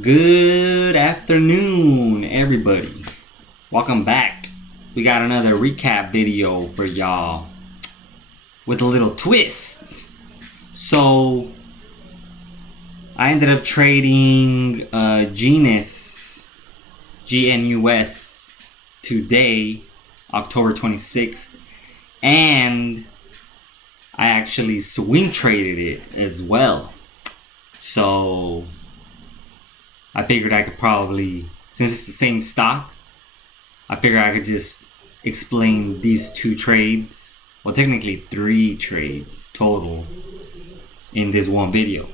Good afternoon, everybody. Welcome back. We got another recap video for y'all with a little twist. So, I ended up trading Gnus, Gnus, today, October 26th, and I actually swing traded it as well. So, I figured I could probably, since it's the same stock, I figured I could just explain these two trades, well technically 3 trades total in this one video,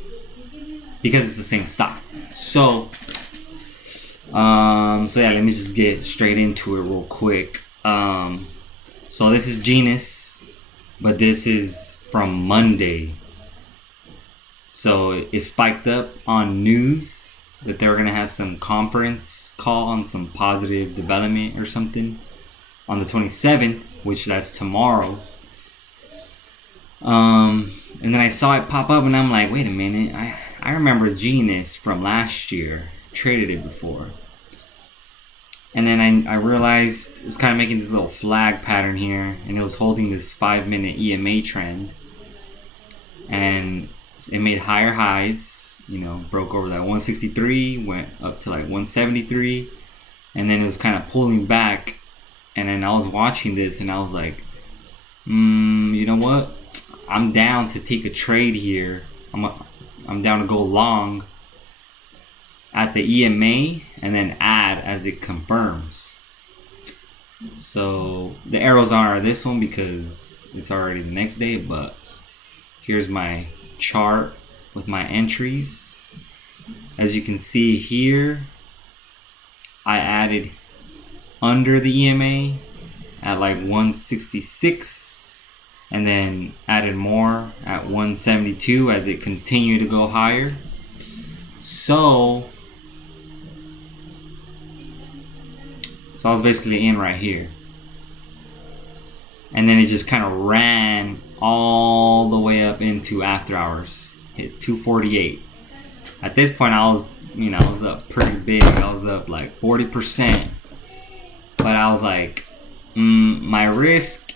because it's the same stock. So yeah, let me just get straight into it real quick. So this is Gnus, but this is from Monday. So it spiked up on news that they were gonna have some conference call on some positive development or something on the 27th, which that's tomorrow. And then I saw it pop up and I'm like, wait a minute, I remember Gnus from last year, traded it before. And then I realized it was kind of making this little flag pattern here, and it was holding this 5-minute EMA trend, and it made higher highs. You know, broke over that 163, went up to like 173, and then it was kind of pulling back. And then I was watching this and I was like, you know what? I'm down to take a trade here. I'm down to go long at the EMA and then add as it confirms. So the arrows are this one because it's already the next day, but here's my chart with my entries. As you can see here, I added under the EMA at like 166 and then added more at 172 as it continued to go higher. So I was basically in right here, and then it just kind of ran all the way up into after hours. Hit 248. At this point, I was up pretty big. I was up like 40%, but I was like, my risk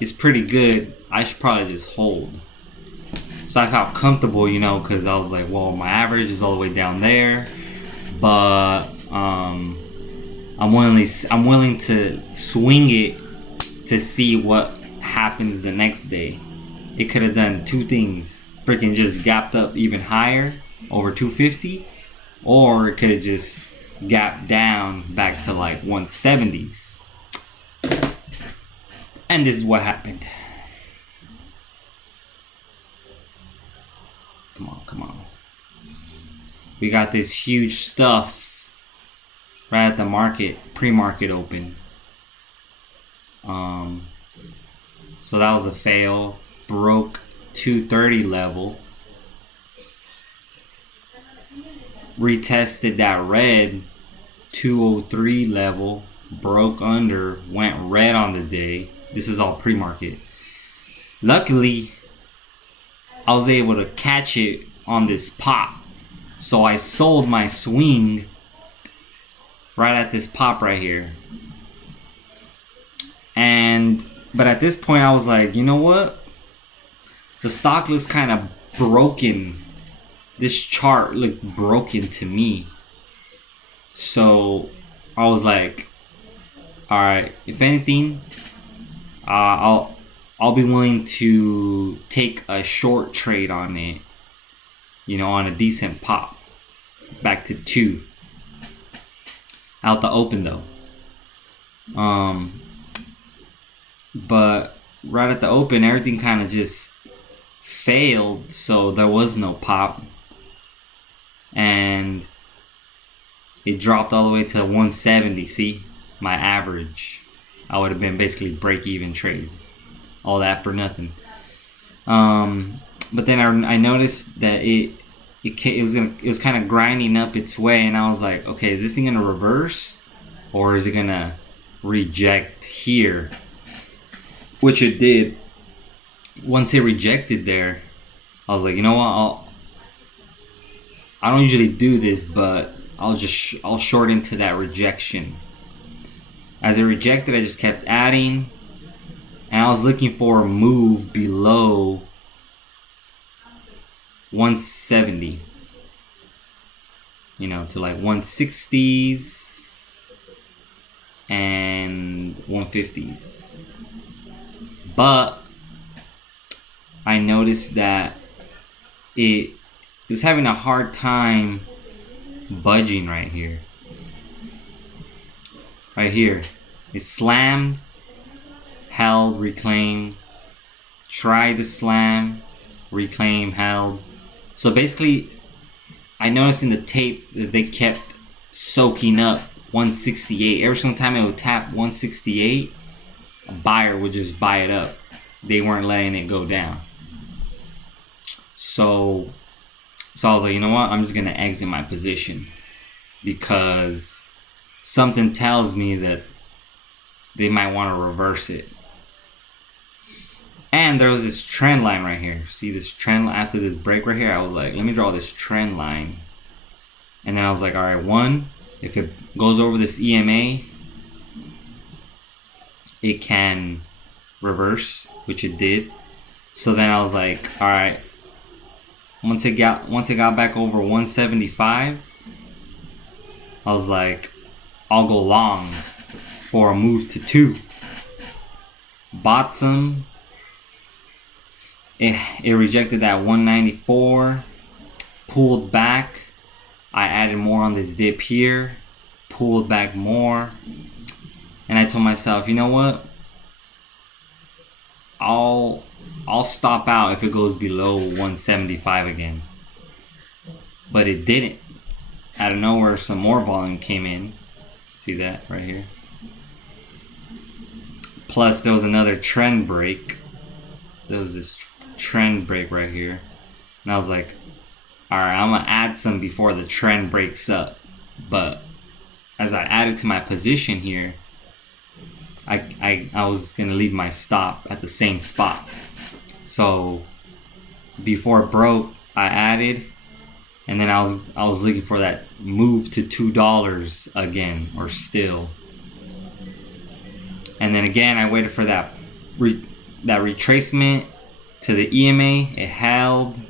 is pretty good. I should probably just hold. So I felt comfortable, because I was like, well, my average is all the way down there, but I'm willing to swing it to see what happens the next day. It could have done two things. Freaking just gapped up even higher over 250, or it could have just gapped down back to like 170s. And this is what happened. Come on. We got this huge stuff right at the pre-market open. So that was a fail. Broke 230 level, retested that red 203 level, broke under, went red on the day. This is all pre-market. Luckily, I was able to catch it on this pop, so I sold my swing right at this pop right here. But at this point I was like, you know what? The stock looks kind of broken. This chart looked broken to me. So I was like, all right, if anything, I'll be willing to take a short trade on it, on a decent pop back to 2 out the open though. But right at the open, everything kind of just failed, so there was no pop, and it dropped all the way to 170. See, my average, I would have been basically break-even trade, all that for nothing. But then I noticed that it was kind of grinding up its way, and I was like, okay, is this thing gonna reverse, or is it gonna reject here? Which it did. Once it rejected there, I was like, you know what, I don't usually do this, but I'll short into that rejection. As it rejected, I just kept adding, and I was looking for a move below 170, you know, to like 160s and 150s. But I noticed that it was having a hard time budging right here. Right here. It slammed, held, reclaimed, tried to slam, reclaim, held. So basically, I noticed in the tape that they kept soaking up 168. Every single time it would tap 168, a buyer would just buy it up. They weren't letting it go down. So I was like, you know what? I'm just gonna exit my position because something tells me that they might want to reverse it. And there was this trend line right here. See this trend line after this break right here? I was like, let me draw this trend line. And then I was like, all right, one, if it goes over this EMA, it can reverse, which it did. So then I was like, all right, once it got back over 175, I was like, I'll go long for a move to 2. Bought some. It rejected that 194. Pulled back. I added more on this dip here. Pulled back more. And I told myself, you know what? I'll stop out if it goes below 175 again. But it didn't. Out of nowhere, some more volume came in. See that right here? Plus, there was another trend break. There was this trend break right here. And I was like, alright, I'm going to add some before the trend breaks up. But as I added to my position here, I was going to leave my stop at the same spot. So, before it broke, I added. And then I was looking for that move to $2 again, or still. And then again, I waited for that retracement to the EMA. It held.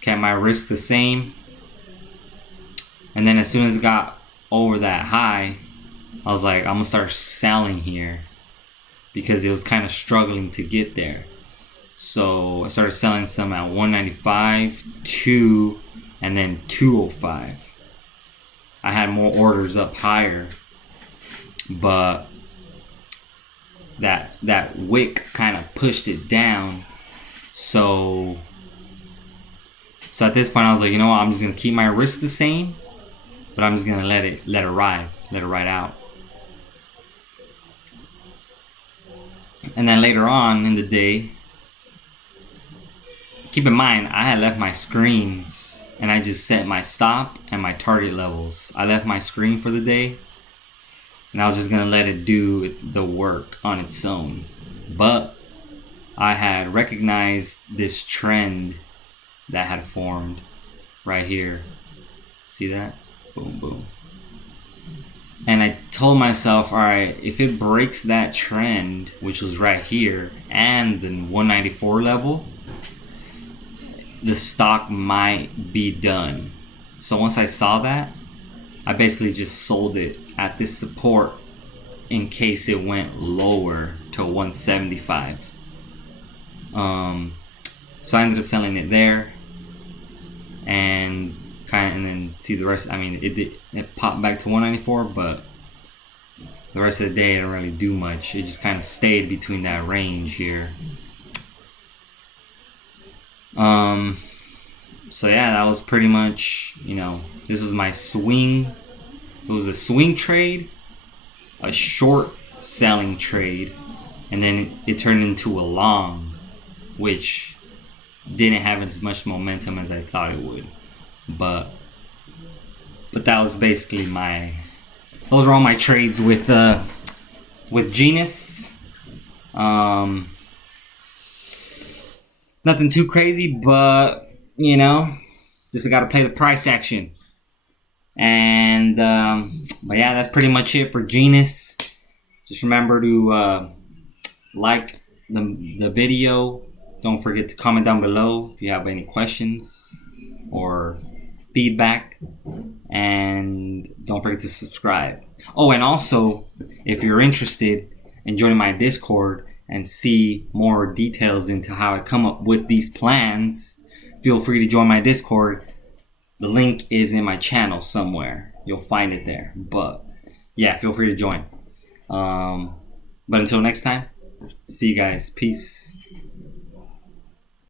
Kept my risk the same. And then as soon as it got over that high, I was like, I'm gonna start selling here because it was kind of struggling to get there. So I started selling some at 195, 2, and then 205. I had more orders up higher, but that wick kind of pushed it down. So at this point I was like, you know what, I'm just gonna keep my risk the same, but I'm just gonna let it ride out. And then later on in the day, keep in mind, I had left my screens and I just set my stop and my target levels. I left my screen for the day and I was just going to let it do the work on its own. But I had recognized this trend that had formed right here. See that? Boom, boom. And I told myself, all right, if it breaks that trend, which was right here, and the 194 level, the stock might be done. So once I saw that, I basically just sold it at this support in case it went lower to 175. So I ended up selling it there, and then see the rest. I mean, it popped back to 194, but the rest of the day it didn't really do much. It just kind of stayed between that range here. So yeah, that was pretty much, you know, this was my swing. It was a swing trade, a short selling trade, and then it turned into a long, which didn't have as much momentum as I thought it would. But that was basically those are all my trades with Gnus. Nothing too crazy, but you know, just gotta play the price action. And but yeah, that's pretty much it for Gnus. Just remember to like the video. Don't forget to comment down below if you have any questions or feedback, and don't forget to subscribe. Oh, and also, if you're interested in joining my Discord and see more details into how I come up with these plans, feel free to join my Discord. The link is in my channel somewhere. You'll find it there. But yeah, feel free to join. But until next time, see you guys. Peace.